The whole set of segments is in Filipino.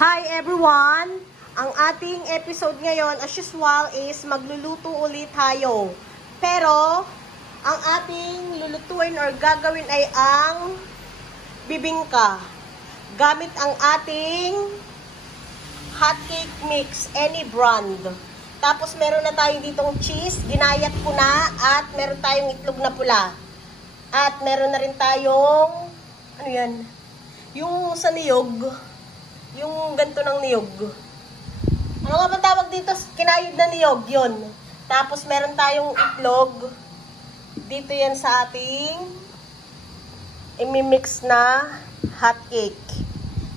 Hi everyone! Ang ating episode ngayon, as usual, is magluluto ulit tayo. Pero, ang ating lulutuin or gagawin ay ang bibingka. Gamit ang ating hotcake mix, any brand. Tapos meron na tayong ditong cheese, ginayat ko na, at meron tayong itlog na pula. At meron na rin tayong, ano yan? Yung sa niyog. Yung ganito ng niyog. Ano nga ba tawag dito? Kinayod na niyog, yun. Tapos meron tayong itlog. Dito yan sa ating imimix na hot cake.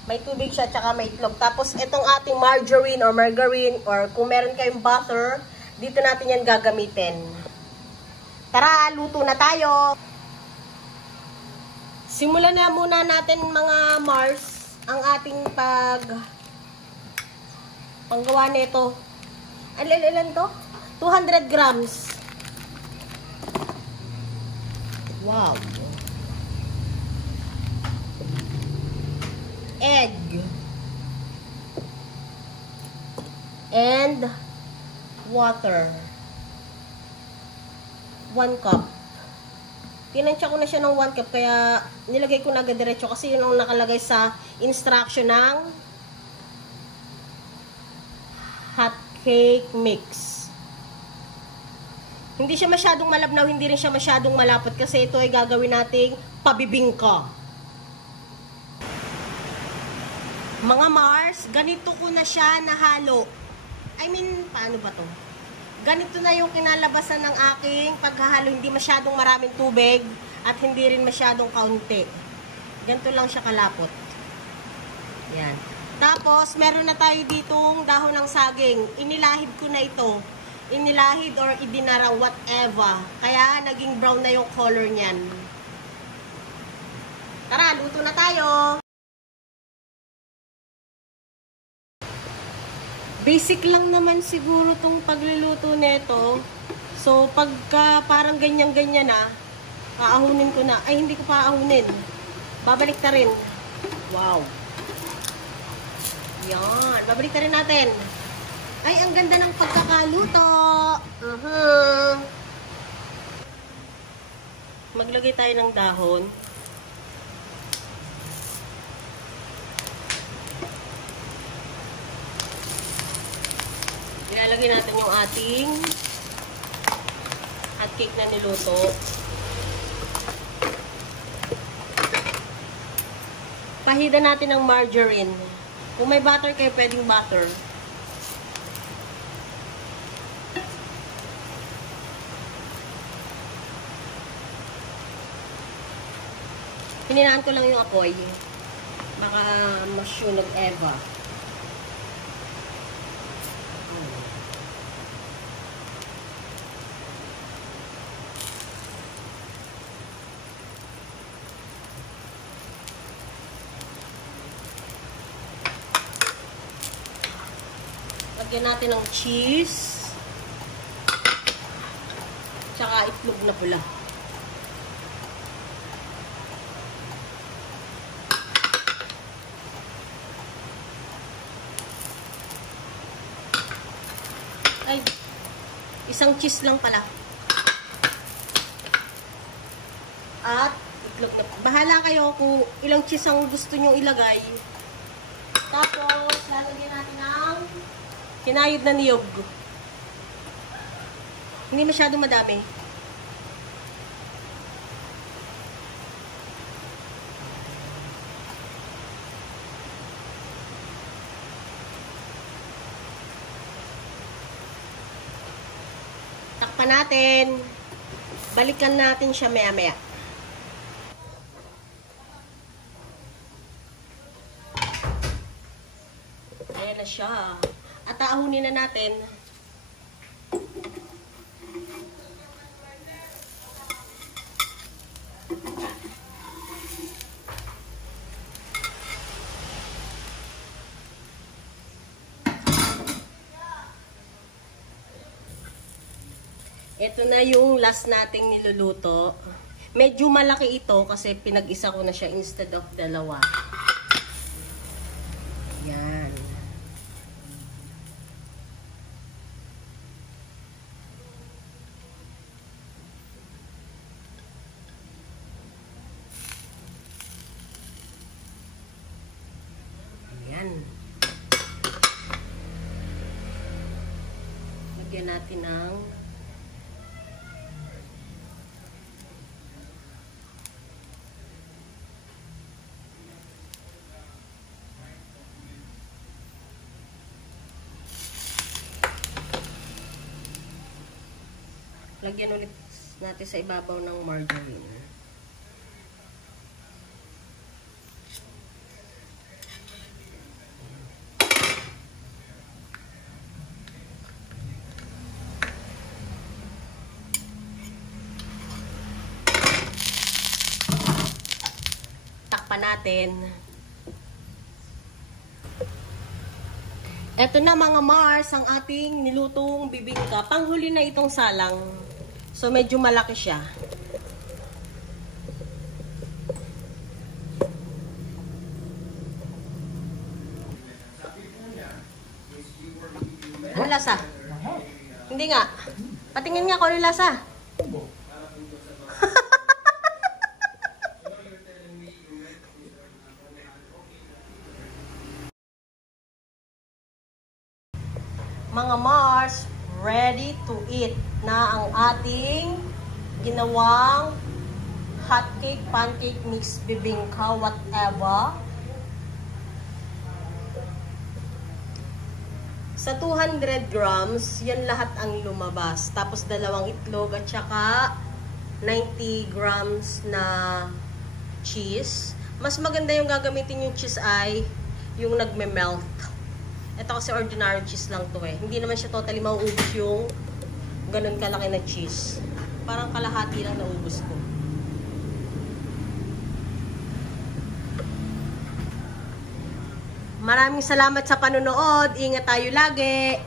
May tubig siya, tsaka may itlog. Tapos itong ating margarine or kung meron kayong butter, dito natin yan gagamitin. Tara, luto na tayo! Simulan na muna natin mga Mars ang ating panggawa nito. Ilan to? 200 grams. Wow. Egg. And water. 1 cup. Tinansya ko na siya ng 1 cup, kaya nilagay ko na agad diretso kasi yun ang nakalagay sa instruction ng hot cake mix. Hindi siya masyadong malabnaw, hindi rin siya masyadong malapot kasi ito ay gagawin nating pabibingka. Mga Mars, ganito ko na siya nahalo. Paano ba to? Ganito na yung kinalabasan ng aking paghahalo. Hindi masyadong maraming tubig at hindi rin masyadong kaunti. Ganito lang siya kalapot. Yan. Tapos, meron na tayo ditong dahon ng saging. Inilahid ko na ito. Inilahid or idinara, whatever. Kaya, naging brown na yung color niyan. Tara, luto na tayo! Basic lang naman siguro tong pagluluto nito. So, pagka parang ganyan-ganyan na, aahunin ko na. Ay, hindi ko pa aahunin. Babalik ta rin. Wow. Yan. Babalik ta rin natin. Ay, ang ganda ng pagkakaluto. Maglagay tayo ng dahon. Ilalagay natin yung ating hot cake na niluto. Pahida natin ng margarine. Kung may butter kayo, pwedeng butter. Hininaan ko lang yung apoy. Baka masyunog eva. Lagyan natin ng cheese. Tsaka itlog na pula. Ay, isang cheese lang pala. At itlog na. Bahala kayo kung ilang cheese ang gusto nyo ilagay. Tapos, lalagyan natin ng kinayod na niyog. Hindi masyadong madami. Takpan natin. Balikan natin siya maya-maya. Ayan na siya. At aahunin na natin. Ito na yung last nating niluluto. Medyo malaki ito kasi pinag-isa ko na siya instead of dalawa. Yan. Lagyan natin ng lagyan ulit natin sa ibabaw ng margarine. Takpan natin. Eto na mga Mars, ang ating nilutong bibingka. Panghuli na itong salang. So, medyo malaki siya. Ano lasa? Hindi nga. Patingin nga kung ano lasa. Mga Mars, ready to eat na ang ating ginawang hotcake, pancake mix, bibingka, whatever. Sa 200 grams, yan lahat ang lumabas. Tapos dalawang itlog at saka 90 grams na cheese. Mas maganda yung gagamitin yung cheese ay yung nagme-melt. Ito kasi ordinary cheese lang to eh. Hindi naman siya totally mauubos yung ganun kalaki na cheese. Parang kalahati lang naubos ko. Maraming salamat sa panonood. Ingat tayo lagi.